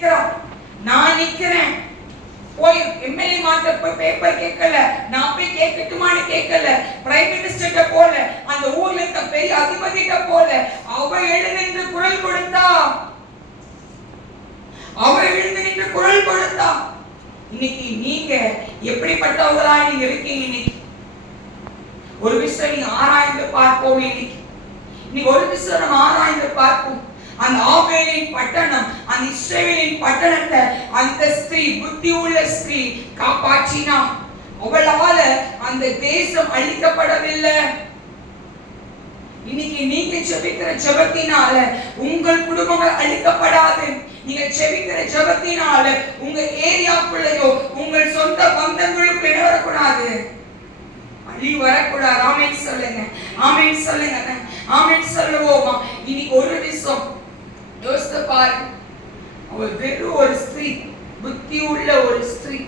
நான் நிக்கிறேன். போய் எம்எல்ஏ மாத்த போய் பேப்பர் கேட்கல, நான் போய் கேட்கட்டுமான்னு கேட்கல, பிரைம் மினிஸ்டர்கிட்ட போல, அந்த ஊர்ல இருக்க பெரிய அதிபதிகிட்ட போல. அவ எழுந்து நின்று குரல் கொடுத்தா, அவ எழுந்து நின்று குரல் கொடுத்தா. இன்னைக்கு நீங்க எப்படிப்பட்டவங்களா நீங்க இருக்கீங்க? இன்னைக்கு ஒரு விஷயம் நீங்க ஆராய்ந்து பார்ப்போம். இன்னைக்கு ஒரு விஷயம் நம்ம ஆராய்ந்து பார்ப்போம். அந்த ஆபேலின் பட்டணம், அந்த இஸ்ரவேலின் பட்டணத்தை அந்த ஸ்திரீ, புத்தி உள்ள ஸ்திரீ காப்பாற்றினா. அவளால அந்த தேசம் அழிக்கப்படவில்லை. இன்னைக்கு நீங்க ஜெபிக்கிற ஜெபத்தினால உங்கள் குடும்பங்கள் அழிக்கப்படாது. நீங்க ஜெபிக்கிற ஜெபத்தினால உங்க ஏரியாக்குள்ளேயோ உங்கள் சொந்த பந்தங்களுக்கு என்ன வரக்கூடாது, அழிவு வரக்கூடாது. ஆமென் சொல்லுங்க, ஆமென் சொல்லுங்க, ஆமென் சொல்லுவோமா? இன்னைக்கு ஒரு விஷயம் யோசித்து பாருங்க. அவள் வெறும் ஒரு ஸ்திரீ, புத்தி உள்ள ஒரு ஸ்திரீ.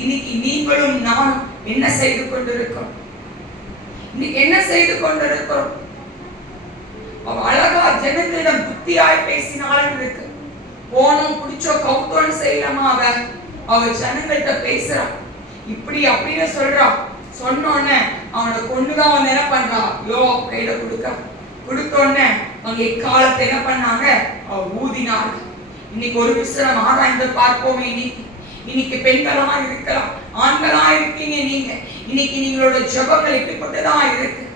இன்னைக்கு நீங்களும் நானும் என்ன செய்து கொண்டிருக்கிறோம்? இன்னைக்கு என்ன செய்து கொண்டிருக்கிறோம்? அவ அழகா ஜனங்களிடம் புத்தியாய் பேசினாலும் இருக்கு. போனோம் பிடிச்சோ கவுத்தோன்னு செய்யலாமா? அவ ஜனங்கள்கிட்ட பேசுறான், இப்படி அப்படின்னு சொல்றான். சொன்னோன்னே அவனை கொண்டுதான் வந்து என்ன பண்றா, யோவாப் கையில கொடுத்தோன்னே அவங்க எக்காலத்தை என்ன பண்ணாங்க, அவ ஊதினார்கள். இன்னைக்கு ஒரு விஷயம் ஆராய்ந்து பார்ப்போமே. இன்னைக்கு பெண்களா இருக்கலாம், ஆண்களா இருக்கீங்க நீங்க. இன்னைக்கு நீங்களோட ஜெபங்கள் எப்படிப்பட்டதா இருக்கு?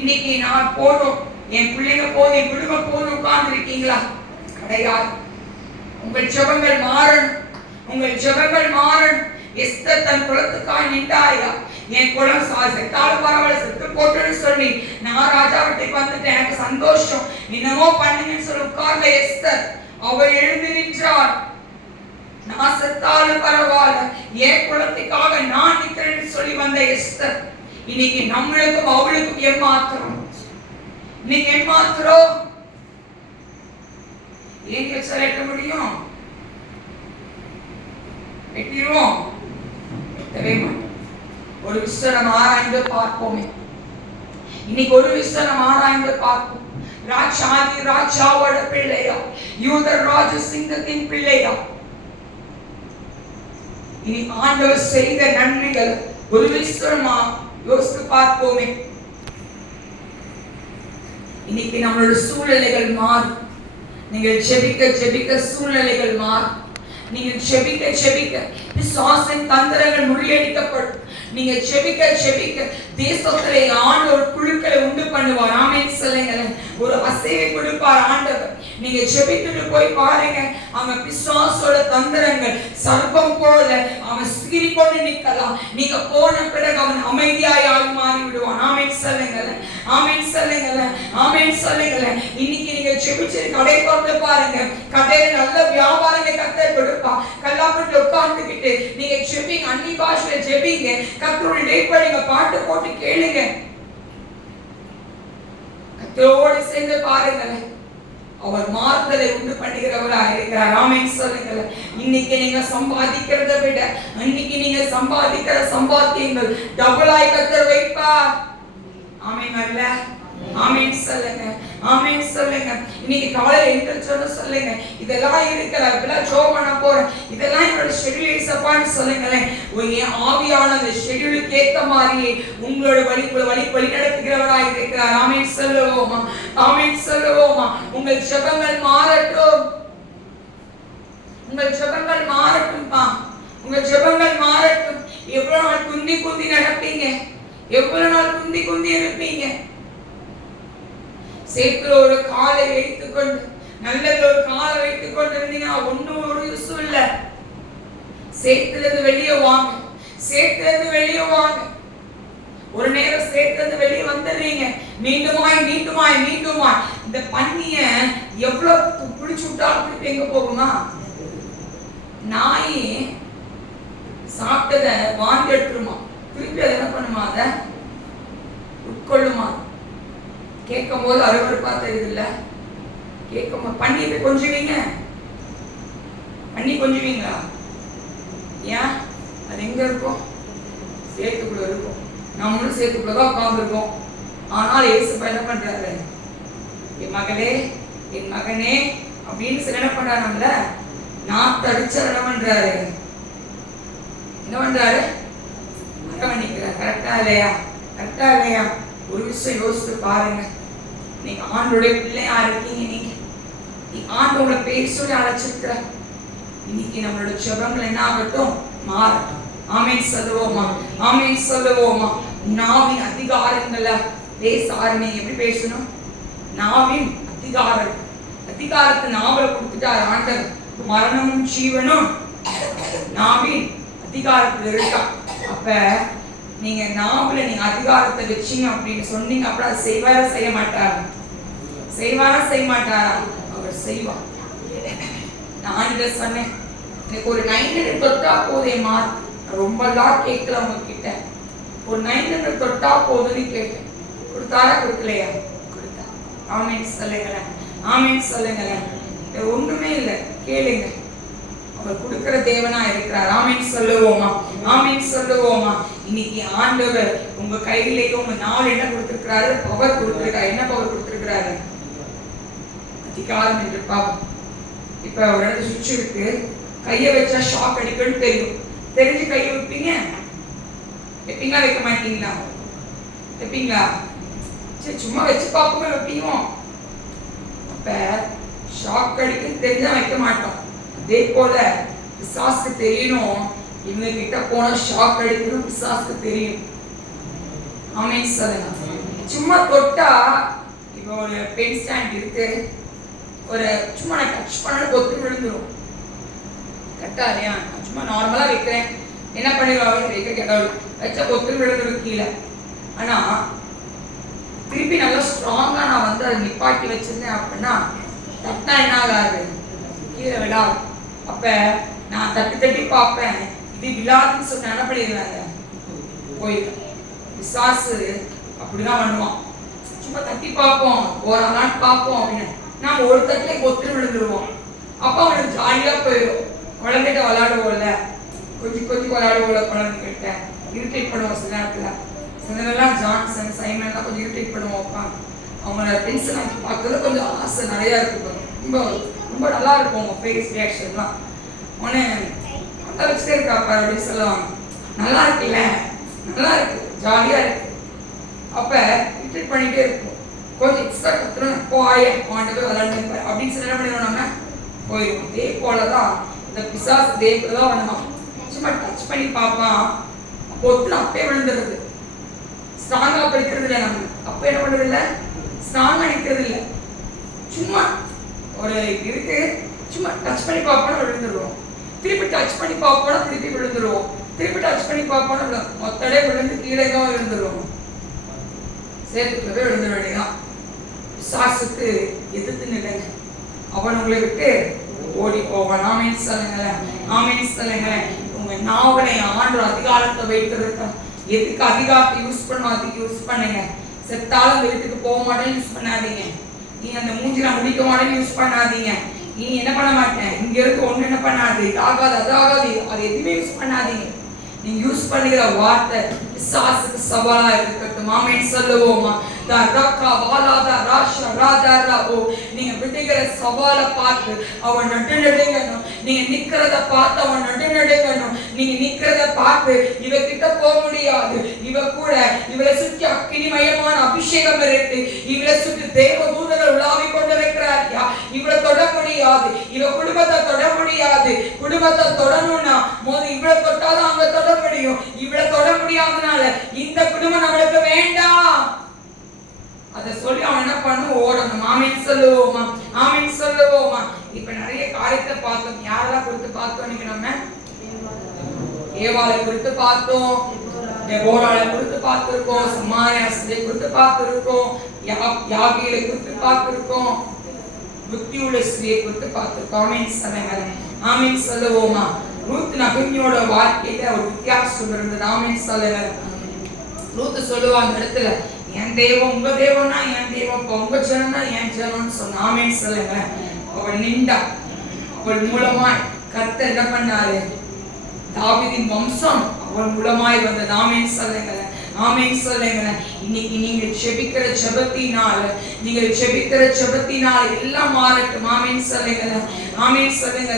இன்னைக்கு நான் போதும், என் பிள்ளைங்க போதும், என் குடும்பம் போதும் உட்கார்ந்து இருக்கீங்களா? கிடையாது. உங்கள் ஜெபங்கள் மாறணும், உங்கள் ஜெபங்கள் மாறணும். எஸ்தர் தன் குலத்துக்காக நின்றாயா? என் குலம் செத்தாலும் பரவாயில்ல, செத்து போட்டுன்னு சொல்லி நான் ராஜா வீட்டுக்கு வந்துட்டேன், எனக்கு சந்தோஷம், என்னமோ பண்ணுங்கன்னு சொல்லி உட்கார்ந்த எஸ்தர், அவர் எழுந்து நின்றார். நான் செத்தாலும் பரவாயில்ல, என் குலத்துக்காக நான் நிற்கிறேன்னு சொல்லி வந்த எஸ்தர் இன்னைக்கு நம்மளுக்கும் அவளுக்கும் ஏமாத்துறோம். இன்னைக்கு ஏமாத்துறோம். ஏங்க சொல்ல முடியும்? வெட்டிடுவோம், வெட்டவே மாட்டோம். ஒரு விஷயம் ஆராய்ந்து பார்ப்போமே. இன்னைக்கு ஒரு விஷயம் ஆராய்ந்து பார்ப்போம். ராஜாதி ராஜாவோட பிள்ளையா, யூதர் ராஜ சிங்கத்தின் பிள்ளையா, இனி ஆண்டவர் செய்த நன்மைகள் ஒரு விஷயமா யோசித்து பார்ப்போமே. இன்னைக்கு நம்மளோட சூழ்நிலைகள் மாறும். நீங்கள் ஜெபிக்க ஜெபிக்க சூழ்நிலைகள் மாறும். நீங்கள் ஜெபிக்க ஜெபிக்க பிசாசின் தந்திரங்கள் முறியடிக்கப்படும். நீங்க ஜெபிக்க ஜெபிக்க தேசத்திலே ஆண்டவர் குழுக்களை உண்டு பண்ணுவார். ஆமென் சொல்லுங்க. ஒரு அசைவை கொடுப்பார் ஆண்டவர். நீங்க ஜெபித்துட்டு போய் பாருங்க, அவன் பிசாசோட தந்திரங்கள் சர்ப்பம் போல அவன் சீறிக்கொண்டு நிற்கலாம். நீங்க போன பிறகு அவன் அமைதியாய் மாறி விடுவான். ஆமென் சொல்லுங்க, ஆமென் சொல்லுங்க, ஆமென் சொல்லுங்க. இன்னைக்கு நீங்க ஜெபிச்சு கடை பார்த்து பாருங்க, கடையில நல்ல வியாபாரங்களை கர்த்தர் கொடுப்பா. கல்லாப்பட்டு உட்கார்ந்துக்கிட்டு நீங்க ஜெபிங்க, அந்நிய பாஷையில ஜெபிங்க, கர்த்தருடைய டேப்படிங்க, பாட்டு போட்டு கேளுங்க, கர்த்தரோடு சேர்ந்து பாருங்களேன். அவர் மாறுதலை உண்டு பண்ணுகிறவராக இருக்கிறார். ஆமென் சொல்லுங்க. இன்னைக்கு நீங்க சம்பாதிக்கிறதை விட இன்னைக்கு நீங்க சம்பாதிக்கிற சம்பாத்தியங்கள் டபுளாய் கர்த்தர் வைப்பார். ஆமென் அல்ல? ஆமென் சொல்லுங்க, ஆமென் சொல்லுங்க. இன்னைக்கு காலையில எந்திரிச்சோன்னு சொல்லுங்க, இதெல்லாம் இருக்கிற இப்பெல்லாம் ஜோ பண்ண போறேன், இதெல்லாம் என்னோட ஷெட்யூல் சப்பான்னு சொல்லுங்களேன். என் ஆவியான அந்த ஷெட்யூலுக்கு ஏத்த மாதிரியே உங்களோட வழி நடத்துகிறவராக இருக்கிறார். ஆமென் சொல்லுவோமா, ஆமென் சொல்லுவோமா. உங்கள் ஜெபங்கள் மாறட்டும், உங்கள் ஜெபங்கள் மாறட்டும்பா, உங்கள் ஜெபங்கள் மாறட்டும். எவ்வளவு நாள் குந்தி குந்தி நடப்பீங்க? எவ்வளவு நாள் குந்தி குந்தி இருப்பீங்க? சேத்துல ஒரு காலை வைத்துக் கொண்டு நல்லதுல ஒரு காலை வைத்துக் கொண்டு இருந்தீங்கன்னா ஒன்னும் ஒரு யூஸ் இல்ல. சேத்துல இருந்து வெளியே வாங்க, சேத்துல இருந்து வெளியே வாங்க. ஒரு நேரம் சேத்துல இருந்து வெளியே வந்துடுறீங்க, மீண்டுமாய் மீண்டுமாய் மீண்டுமாய். இந்த பன்னிய எவ்வளவு புடிச்சு விட்டாலும் திருப்பி எங்க போகுமா? நாய் சாப்பிட்டத வாந்தி எடுத்துருமா, திருப்பி அதை என்ன பண்ணுமா? அதை உட்கொள்ளுமா? கேட்கும் போது அருவருப்பா தெரியுது இல்ல? கேட்கும் போது பண்ணி கொஞ்சுவீங்க, பண்ணி கொஞ்சுவீங்களா? ஏன்? அது எங்க இருக்கும்? சேத்துக்குள்ள இருக்கும். நம்மளும் சேத்துக்குள்ளதான் உட்கார்ந்துருக்கோம். ஆனால் இயேசு என்ன பண்றாரு? என் மகளே, என் மகனே அப்படின்னு என்ன பண்றாரு? நம்மள நாத்து அடிச்சா என்ன பண்றாரு? என்ன பண்றாரு? அரவணைக்கிறார். கரெக்டா இல்லையா? கரெக்டா இல்லையா? ஒரு விஷயம் யோசித்து பாருங்க. நீங்க ஆண்டோடைய பிள்ளையா இருக்கீங்க. நீங்க ஆண்டோட பேர் சொல்லி அழைச்சிருக்கிற. இன்னைக்கு நம்மளோட ஜெபங்கள் என்ன ஆகட்டும்? மாறட்டும். ஆமென் சொல்லுவோமா? ஆமென் சொல்லுவோமா? நாவின் அதிகாரங்களை பேச ஆரம்பிங்க. எப்படி பேசணும்? நாவின் அதிகாரத்தை நாவல கொடுத்துட்டார் ஆண்டவர். மரணமும் ஜீவனும் நாவின் அதிகாரத்தில் இருக்கா. அப்ப நீங்க நாவல நீங்க அதிகாரத்தை வச்சீங்க அப்படின்னு சொன்னீங்க. அப்ப அதை செய்வாரா செய்ய மாட்டாரா? செய்வாரா செய்ய மாட்டாரா? அவர் செய்வார். நான் ஆண்டவர் சொன்னேன், எனக்கு ஒரு 900 தொட்டா போதே மார்க். ரொம்பலாம் கேட்கல உங்ககிட்ட. ஒரு 900 தொட்டா போதுன்னு கேட்டேன். கொடுத்தாரா கொடுக்கலையா? கொடுத்தா. ஆமென் சொல்லுங்களேன். ஆமென் சொல்லுங்களேன். ஒண்ணுமே இல்லை, கேளுங்க. அவர் கொடுக்கிற தேவனா இருக்கிறார். ஆமென் சொல்லுவோமா? ஆமென் சொல்லுவோமா? இன்னைக்கு ஆண்டவர் உங்க கையிலேயே உங்க நாள் என்ன கொடுத்திருக்கிறாரு? பவர் கொடுத்திருக்காரு. என்ன பவர் கொடுத்திருக்கிறாரு? அதிகாரம் என்று பாவம். இப்ப ஒரு இடத்துல சுவிட்ச் இருக்கு, கையை வச்சா ஷாக் அடிக்கணும் தெரியும். தெரிஞ்சு கையை வைப்பீங்க? வைப்பீங்களா வைக்க மாட்டீங்களா? வைப்பீங்களா? சரி, சும்மா வச்சு பார்ப்போமே வைப்பீங்க. அப்ப ஷாக் அடிக்கும் தெரிஞ்சா வைக்க மாட்டோம். அதே போல பிசாசுக்கு தெரியணும், இவங்க கிட்ட போனா ஷாக் அடிக்கணும், பிசாசுக்கு தெரியும். ஆமென் சொல்லுங்க. சும்மா தொட்டா, இப்போ ஒரு பென் ஸ்டாண்ட் இருக்கு, ஒரு சும்மா நான் டச் பண்ணாலும் கொத்து விழுந்துரும். கரெக்டா இல்லையா? சும்மா நார்மலா வைக்கிறேன், என்ன பண்ணிடுவாங்க? வைக்க கேட்டாலும் வச்சா கொத்து விழுந்துரும் கீழே. ஆனா திருப்பி நல்லா ஸ்ட்ராங்கா நான் வந்து அதை நிப்பாட்டி வச்சிருந்தேன் அப்படின்னா தட்டா என்ன ஆகாது? கீழே விழாது. அப்ப நான் தட்டி தட்டி பார்ப்பேன், இது விழாதுன்னு சொன்ன என்ன பண்ணிடுறாங்க? போயிடும். பிசாசு அப்படிதான் பண்ணுவான். சும்மா தட்டி பார்ப்போம், ஓரளான்னு பார்ப்போம் அப்படின்னு நாம ஒரு தட்டிலே கொத்து விழுந்துருவோம். அப்ப அவனுக்கு ஜாலியா போயிடும். குழந்தைகிட்ட விளையாடுவோம்ல, கொஞ்சம் விளையாடுவோம்ல, குழந்தைகிட்ட இரிட்டேட் பண்ணுவோம். சில நேரத்துல சிலரெல்லாம் ஜான்சன் சைமன்லாம் கொஞ்சம் இரிட்டேட் பண்ணுவோம். அவங்களோட பென்சில் ஆக்கி பார்க்கறது கொஞ்சம் ஆசை நிறையா இருக்கு. ரொம்ப ரொம்ப நல்லா இருக்கும் அவங்க ஃபேஸ் ரியாக்ஷன்லாம். உடனே அதை வச்சுட்டே இருக்காப்பா அப்படின்னு சொல்லுவாங்க. நல்லா இருக்குல்ல, நல்லா இருக்கு, ஜாலியாக இருக்கு. அப்போ இரிட்டேட் பண்ணிகிட்டே இருக்கும். கொஞ்சம் எக்ஸ்ட்ரா கற்றுணும், போய் அவன்கிட்ட போய் விளையாண்டு அப்படின்னு சொல்லி என்ன பண்ணிடுவோம்? நம்ம போயிடும். இதே போல தான் இந்த பிசாசு இதே போல தான் பண்ணுவான். சும்மா டச் பண்ணி பார்ப்பான், பொத்து அப்பே விழுந்துடுறது. ஸ்ட்ராங்காக படிக்கிறது இல்லை நம்ம. அப்போ என்ன பண்ணுறது இல்லை? ஸ்ட்ராங்காக நிற்கிறது இல்லை. சும்மா ஒரு இருக்கு, சும்மா டச் பண்ணி பார்ப்போம் விழுந்துருவோம். திருப்பி டச் பண்ணி பார்ப்போம், திருப்பி விழுந்துருவோம். திருப்பி டச் பண்ணி பார்ப்போம், மொத்தடே விழுந்து கீழே தான் விழுந்துருவோம். சேர்த்துக்குள்ளவே விழுந்துட வேண்டியதான். பிசாசுக்கு எதிர்த்து நிலைங்க, அவன் உங்களை விட்டு ஓடி போவான். ஆமென் சொல்லுங்களேன். ஆமென் சொல்லுங்களேன். உங்க நாவலை ஆண்டு அதிகாரத்தை வைத்திருக்க. எதுக்கு அதிகாரத்தை யூஸ் பண்ணும்? அதுக்கு யூஸ் பண்ணுங்க. செத்தாலும் அந்த வீட்டுக்கு போக மாட்டேன்னு யூஸ் பண்ணாதீங்க. நீ அந்த மூஞ்சில முடிக்க மாட்டேன்னு யூஸ் பண்ணாதீங்க. நீ என்ன பண்ண மாட்டேன், இங்க இருக்கு ஒண்ணு என்ன பண்ணாது, ஆகாது அது ஆகாது, அது எதுவுமே யூஸ் பண்ணாதீங்க. நீங்க யூஸ் பண்ணுகிற வார்த்தை பிசாசுக்கு சவாலா இருக்கட்டும். ஆமென் சொல்லுவோமா? நீங்க விடுகிற சவாலை பார்த்து அவன் நடுநடுங்கணும். நீங்க நிக்கிறத பார்த்து அவன் நடுநடுங்கணும். நீங்க நிக்கிறத பார்த்து இவ கிட்ட போக முடியாது, இவ கூட இவளை சுற்றி அக்கினிமயமான அபிஷேகம் இருக்கு, இவளை சுற்றி தேவ தூதர்கள் உலாவி கொண்டிருக்கிறாரியா, இவளை தொட முடியாது, இவ குடும்பத்தை தொட முடியாது. குடும்பத்தை தொடணும்னா போது இவளை தொட்டாதான் அங்க தொட முடியும். இவளை தொட முடியாதனால இந்த குடும்பம் நம்மளுக்கு வேண்டாம் அதை சொல்லி அவன் என்ன பண்ணும்? ஓடணும். ஆமென் சொல்லுவோமா? ஆமென் சொல்லுவோமா? இப்ப நிறைய காரியத்தை பார்த்தோம். யாரெல்லாம் குறித்து பார்த்தோம்? இன்னைக்கு நம்ம ஏவாளை குறித்து பார்த்தோம், டெபோராளை குறித்து பார்த்திருக்கோம், சமாரியாஸ்திரியை குறித்து பார்த்திருக்கோம், யாகீலை குறித்து பார்த்திருக்கோம், புத்தியுள்ள ஸ்திரியை குறித்து பார்த்திருக்கோம். ஆமென் சொல்லுங்களேன். ஆமென் சொல்லுவோமா? ரூத் நகமியோட வாழ்க்கையில ஒரு வித்தியாசம் இருந்தது. ஆமென் சொல்லுங்களேன். ரூத் சொல்லுவாங்க இடத்துல, என் தெய்வம் உங்க தெய்வம்னா என் தெய்வம், உங்க ஜனம்னா என் ஜனம்னு சொன்ன. ஆமென் சொல்லுங்க. அவள் நின்றா. அவள் மூலமாய் கர்த்தர் என்ன பண்ணாரு? தாவீதின் வம்சம் அவள் மூலமாய் வந்தது. ஆமென் சொல்லுங்க. ஆமென் சொல்லுங்க. இன்னைக்கு நீங்க ஜெபிக்கிற ஜெபத்தினால, நீங்கள் ஜெபிக்கிற ஜெபத்தினால எல்லாம் மாறட்டும். ஆமென் சொல்லுங்க. ஆமென் சொல்லுங்க.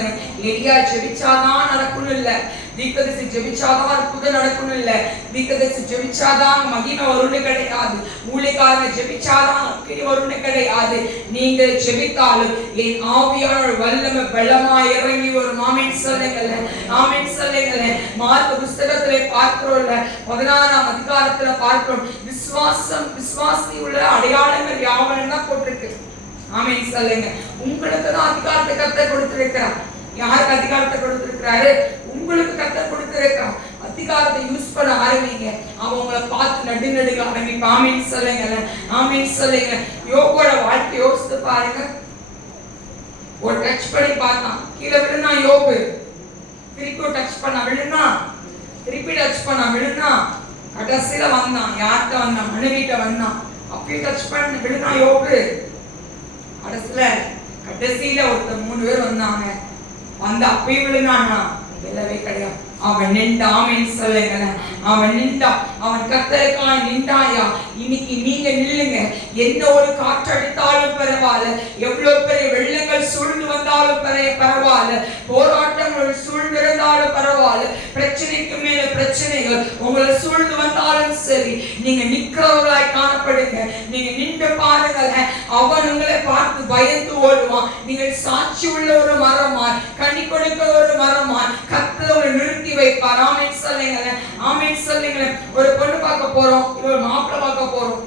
எலியா ஜெபிச்சாதான் நடக்கும் இல்ல, தீர்க்கதரிசி ஜெபிச்சாதான் அற்புதம் நடக்கும் இல்ல, தீர்க்கதரிசி ஜெபிச்சாதான் மகிமை வரும்னு கிடையாது, ஊழியக்காரங்க ஜெபிச்சாதான் அக்கினி வரும்னு கிடையாது. நீங்கள் ஜெபித்தாலும் என் ஆவியானவர் வல்லமை பலமா இறங்கி வரும். ஆமென் சொல்லுங்க. ஆமென் சொல்லுங்க. மார்க் புத்தகத்திலே பார்க்கிறோம்ல, 16ஆம் அதிகாரத்துல பார்க்கிறோம், விசுவாசம் விசுவாசி உள்ள அடையாளங்கள் யாவன போட்டிருக்கு. ஆமென் சொல்லுங்க. உங்களுக்கு தான் அதிகாரத்தை கர்த்தர் கொடுத்திருக்கிறார். யாருக்கு அதிகாரத்தை கொடுத்திருக்கிறாரு? உங்களுக்கு கர்த்தர் கொடுத்திருக்கிறார். அதிகாரத்தை யூஸ் பண்ண ஆரம்பிங்க. அவன் உங்களை பார்த்து நடுநடுங்க ஆரம்பிப்பா. ஆமென் சொல்லுங்க. ஆமென் சொல்லுங்க. யோபோட வாழ்க்கை யோசித்து பாருங்க. ஒரு டச் பண்ணி பார்த்தான், கீழே விழுனா யோபு. திருப்பி டச் பண்ண விழுனா, திருப்பி டச் பண்ண விழுனா, கடைசியில வந்தான். யார்கிட்ட வந்தான்? மனைவிட்ட வந்தான். அப்படியே டச் பண்ண விழுனா யோபு. கடைசியில ஒருத்தர் 3 பேர் வந்தாங்க. வந்து அப்பயே விழுனானா? இல்லவே கிடையாது. அவன் நின்றான். ஆமென் சொல்லுங்க. அவன் நின்றான். அவன் கர்த்தருக்காய் நின்றாயா? இன்னைக்கு நீங்க நில்லுங்க. எந்த ஒரு காற்று அடித்தாலும் பரவாயில்ல, எவ்வளவு பெரிய வெள்ளங்கள் சூழ்ந்து வந்தாலும் பரவாயில்ல, போராட்டங்கள் சூழ்ந்து இருந்தாலும் பரவாயில்ல, பிரச்சனைக்கு மேல பிரச்சனைகள் உங்களை சூழ்ந்து வந்தாலும் சரி, நீங்க நிக்கிறவர்களாய் காணப்படுங்க. நீங்க நின்று பாருங்க. அவன் உங்களை பார்த்து பயந்து ஓடுவான். நீங்கள் சாட்சி உள்ள ஒரு மரமாய், கனி கொடுக்க ஒரு மரமாய் கர்த்தர் உங்களை நிறுத்தி வைப்பார். ஆமென் சொல்லுங்க. ஆமென் சொல்லுங்க. ஒரு பொண்ணு பார்க்க போறோம், ஒரு மாப்பிள்ளை பார்க்க போறோம்.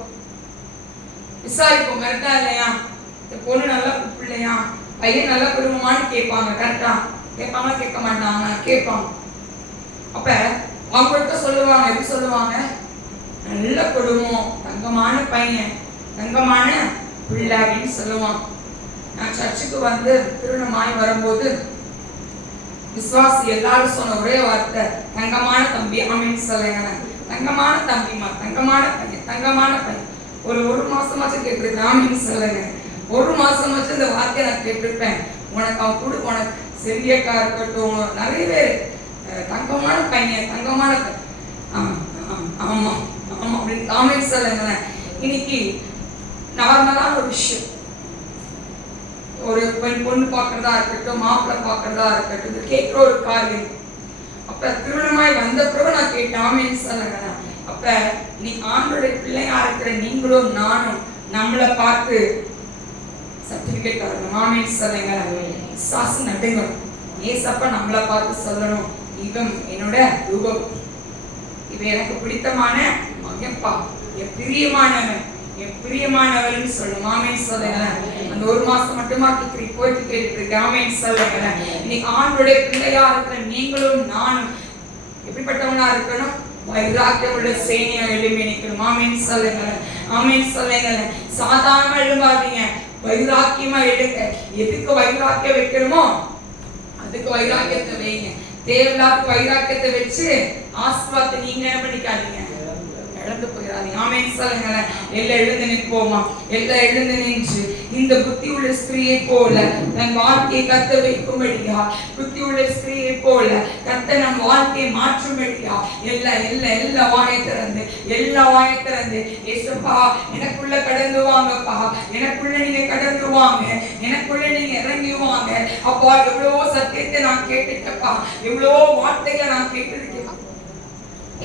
விசாரிப்போம், கரெக்டா இல்லையா? இந்த பொண்ணு நல்லா பிள்ளையா, பையன் நல்ல குடும்பமானு கேட்பாங்க. கரெக்டா கேட்பாங்க? கேட்க மாட்டாங்க, கேட்பாங்க. அப்ப அவங்கள்ட்ட சொல்லுவாங்க, எப்படி சொல்லுவாங்க? நல்ல குடும்பம், தங்கமான பையன், தங்கமான பிள்ளை அப்படின்னு சொல்லுவாங்க. நான் சர்ச்சுக்கு வந்து திருமணமாய் வரும்போது விசுவாசி எல்லாரும் சொன்ன ஒரே வார்த்தை, தங்கமான தம்பி. ஆமென் சொல்லுங்க. தங்கமான தம்பிமா, தங்கமான பையன், தங்கமான பையன். ஒரு மாசமாச்சும் கேட்டிருக்கேன். ஆமென் சொல்லுங்க. 1 மாசமாச்சும் இந்த வார்த்தையை நான் கேட்டிருப்பேன். உனக்கு அவன் கூட, உனக்கு செல்வியக்கா இருக்கட்டும், நிறைய பேர் தங்கமான பையன், தங்கமான ஆமா ஆமா அப்படின்னு ஆமென் சொல்லுங்க. இன்னைக்கு நார்மலான ஒரு விஷயம், ஒரு பொண்ணு பார்க்கறதா இருக்கட்டும், மாப்பிள்ளை பார்க்கறதா இருக்கட்டும், இது கேட்கிற ஒரு காரியம். அப்ப திருமணமாய் வந்த பிறகு நான் கேட்டேன். ஆமென் சொல்லுங்க. அப்ப நீ ஆண்டோடைய பிள்ளையா இருக்கிற நீங்களும் நானும் நம்மளை பார்த்து சர்டிபிகேட் வரணும். ஆமென் சொல்லுங்க. சாசு நடுங்க. ஏசப்பா நம்மளை பார்த்து சொல்லணும், இவன் என்னோட ரூபம், இவன் எனக்கு பிடித்தமான மகன்பா, என் பிரியமானவன், என் பிரியமானவள்னு சொல்லும். ஆமென் சொல்லுங்க. அந்த 1 மாசம் மட்டுமா போயிட்டு கேட்டுட்டு இருக்கேன். ஆமென் சொல்லுங்க. இன்னைக்கு ஆண்டோடைய பிள்ளையா இருக்கிற நீங்களும் நானும் எப்படிப்பட்டவனா இருக்கணும்? வைராக்கியம் உள்ள சேனையா எழும்பி நிற்கணும். ஆமென் சொல்லுங்க. ஆமென் சொல்லுங்க. சாதாரண எழும்பாதீங்க, வைராக்கியமா எழுங்க. எதுக்கு வைராக்கியம் வைக்கணுமோ அதுக்கு வைராக்கியத்தை வைங்க. தேவையில்லாத வைராக்கியத்தை வச்சு ஆசீர்வாதத்தை நீங்க என்ன பண்ணிக்காதீங்க, இழந்து போயிடாதீங்க. ஆமென் சொல்லுங்க. எல்லாம் எழுந்து நிற்போமா? எல்லாம் எழுந்து நின்று இந்த புத்தி உள்ள ஸ்திரீயை போல தன் வாழ்க்கையை கத்த வைக்கும்படியா, புத்தி உள்ள ஸ்திரீயை போல கத்த நம் வாழ்க்கையை மாற்றும்படியா எல்லா வாயை திறந்து, எல்லா வாயை திறந்து, ஏசப்பா எனக்குள்ள கடந்து வாங்கப்பா, எனக்குள்ள நீங்க கடந்து வாங்க, எனக்குள்ள நீங்க இறங்கி வாங்க. அப்பா எவ்வளவோ சத்தியத்தை நான் கேட்டுட்டப்பா, எவ்வளவோ வார்த்தைகளை நான் கேட்டிருக்கேன்,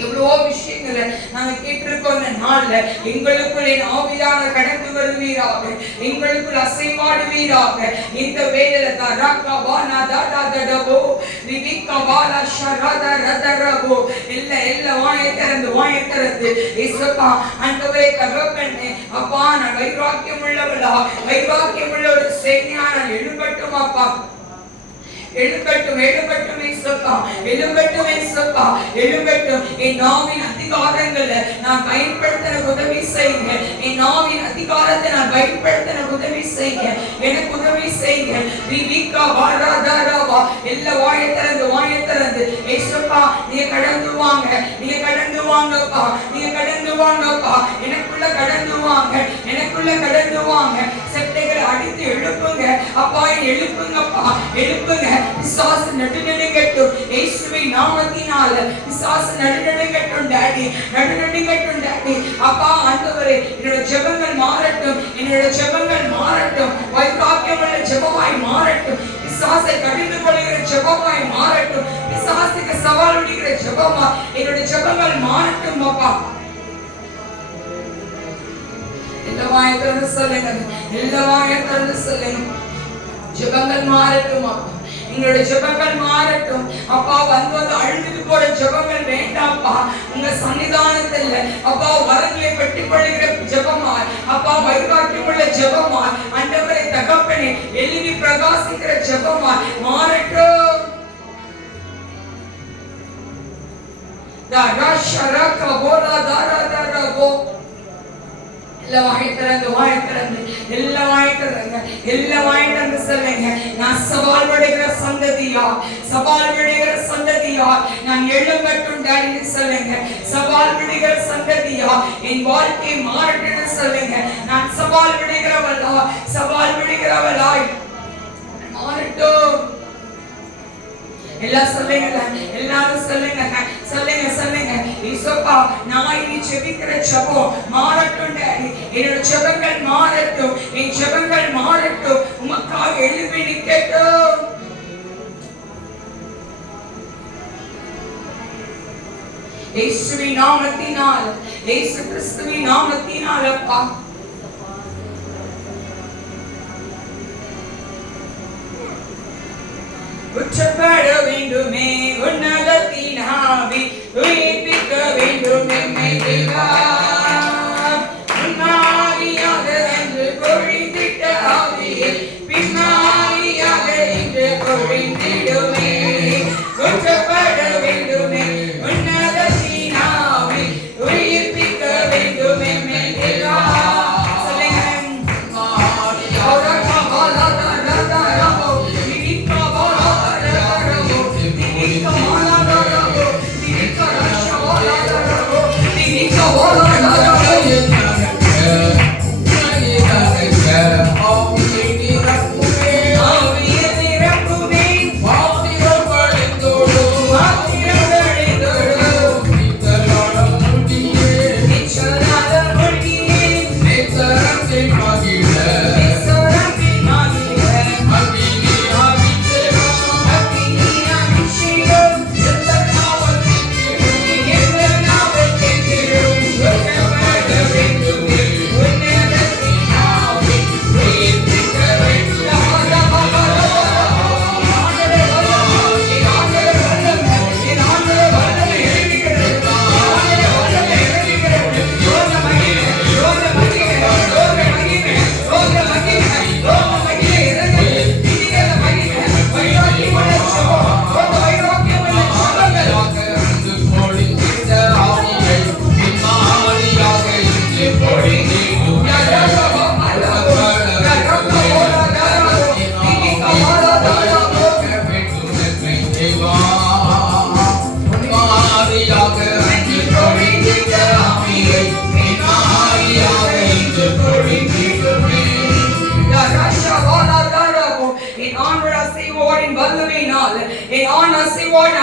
எவ்வளவோ விஷயங்களை நாங்க கேட்டிருக்கோம். இந்த நாள்ல எங்களுக்குள் என் ஆவியான கடந்து வருவீராக, எங்களுக்குள் அசைவாடுவீராக. இந்த வேளையில தரக்கவானா தடதடபோ விவிக்கவாலா ஷரதரதரபோ எல்லா வாயை திறந்து இயேசுப்பா ஆண்டவரே தகப்பனே, அப்பா நான் வைராக்கியம் உள்ளவளா, வைராக்கியம் உள்ள ஒரு சேனையா நான் எழும்பட்டும் அப்பா, எழும்பட்டும் இயேசுப்பா, எழும்பட்டும் இயேசுப்பா, எழும்பட்டும். என் நாவின் அதிகாரங்களை நான் பயன்படுத்த உதவி செய்யுங்க, என் நாவின் அதிகாரத்தை நான் பயன்படுத்த உதவி செய்யுங்க, எனக்கு உதவி செய்யுங்க. விவிகா வாராதாராவா எல்லா வாயை திறந்து இயேசுப்பா நீங்க கடந்து வாங்க, நீங்க கடந்து வாங்கப்பா, நீங்க கடந்து வாங்கப்பா, எனக்குள்ள கடந்து வாங்க, எனக்குள்ள கடந்து வாங்க. பிள்ளைகளை அடித்து எழுப்புங்க அப்பா, எழுப்புங்கப்பா, எழுப்புங்க. பிசாசு நடுநடுங்கட்டும் இயேசுவின் நாமத்தினால. பிசாசு நடுநடுங்கட்டும் டாடி, நடுநடுங்கட்டும் டாடி. அப்பா ஆண்டவரே, என்னோட ஜெபங்கள் மாறட்டும், என்னோட ஜெபங்கள் மாறட்டும், வைராக்கியமுள்ள ஜெபமாய் மாறட்டும், பிசாசை கடிந்து கொள்கிற ஜெபமாய் மாறட்டும், பிசாசுக்கு சவால் விடுகிற ஜெபமா என்னோட ஜெபங்கள் மாறட்டும் அப்பா. எல்லாமே திறந்து சொல்லுங்க, எல்லாமே திறந்து சொல்லுங்க. ஜெபங்கள் மாறட்டும் அப்பா, எங்களுடைய ஜெபங்கள் மாறட்டும் அப்பா. வந்து அழுது போற ஜெபங்கள் வேண்டாம்ப்பா. உங்க சன்னிதானத்துல அப்பா வரங்களை பெற்றுக் கொள்கிற ஜெபமா அப்பா, வைராக்கியமுள்ள ஜெபமா ஆண்டவரே தகப்பனே, எழுதி பிரகாசிக்கிற ஜெபமா மாறட்டும். தாராஷரக போலா தாரா தாரகோ எல்லாம் வாங்கிட்டு சொல்லுங்க. நான் சவால் விடுகிற சந்ததியா, சவால் விடுகிற சந்ததியா நான் எழும்பட்டும் டாடி சொல்லுங்க. சவால் விடுகிற சந்ததியா என் வாழ்க்கை மாறட்டுன்னு சொல்லுங்க. நான் சவால் விடுகிறவளா, சவால் விடுகிறவளாய் மாறட்டும். எல்லாம் சொல்லுங்க, எல்லாரும் சொல்லுங்க, சொல்லுங்க சொல்லுங்க. இயேசுப்பா, நான் இனி ஜெபிக்கிற ஜெபம் மாறட்டும் டாடி. என்னோட ஜெபங்கள் மாறட்டும், என் ஜெபங்கள் மாறட்டும், உமக்காக எழுப்பி நிக்கட்டும். இயேசுவின் நாமத்தினால், இயேசு கிறிஸ்துவின் நாமத்தினால் அப்பா. உச்சப்பட வேண்டுமே உன்னதத்தின் ஆவி, உயிர்ப்பிக்க வேண்டுமே மெய்யா. முன்னாடியாக என்று பொழிந்திட்ட ஆவியை பின்னாடியாக என்று பொழிந்திடுமே. உச்சப்பட வேண்டுமே உன்னதத்தின் ஆவி, உயிர்ப்பிக்க வேண்டுமே மெய்யா.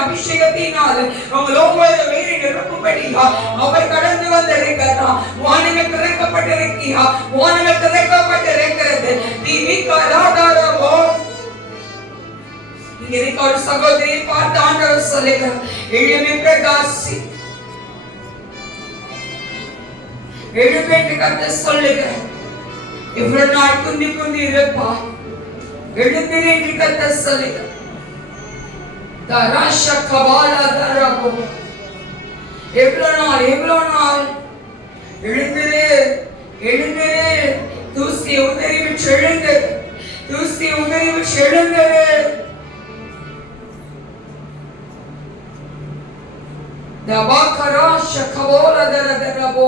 அபிஷேகத்தினால் அவர் கடந்து வந்திருக்கிறார். வானங்கள் திறக்கப்பட்டிருக்கிறா, வானங்கள் திறக்கப்பட்டிருக்கிறது. இங்க இருக்க ஒரு சகோதரியை பார்த்து ஆண்டவர் சொல்லுகிறார், எழும்பி பிரகாசி, எழும்பி என்று கர்த்தர் சொல்லுகிறார். இவ்வளவு நாள் குந்தி குந்தி இருப்பா, எழும்பி என்று கர்த்தர் சொல்லுகிறார். தராஷா கபாலா தரபோ, எவ்வளவு நாள் எழுந்திரு, எழுந்திரு, தூசி உதறி விட்டு எழுந்திரு, தூசி உதறி விட்டு எழுந்திரு. தபாகராஷா கபாலா தரபோ,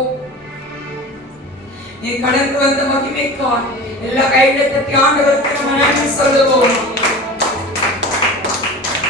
நீ கடந்து வந்த மகிமைக்காய் எல்லா கைகளை தட்டி ஆண்டவருக்கு நம்ம நன்றி சொல்லுவோம்.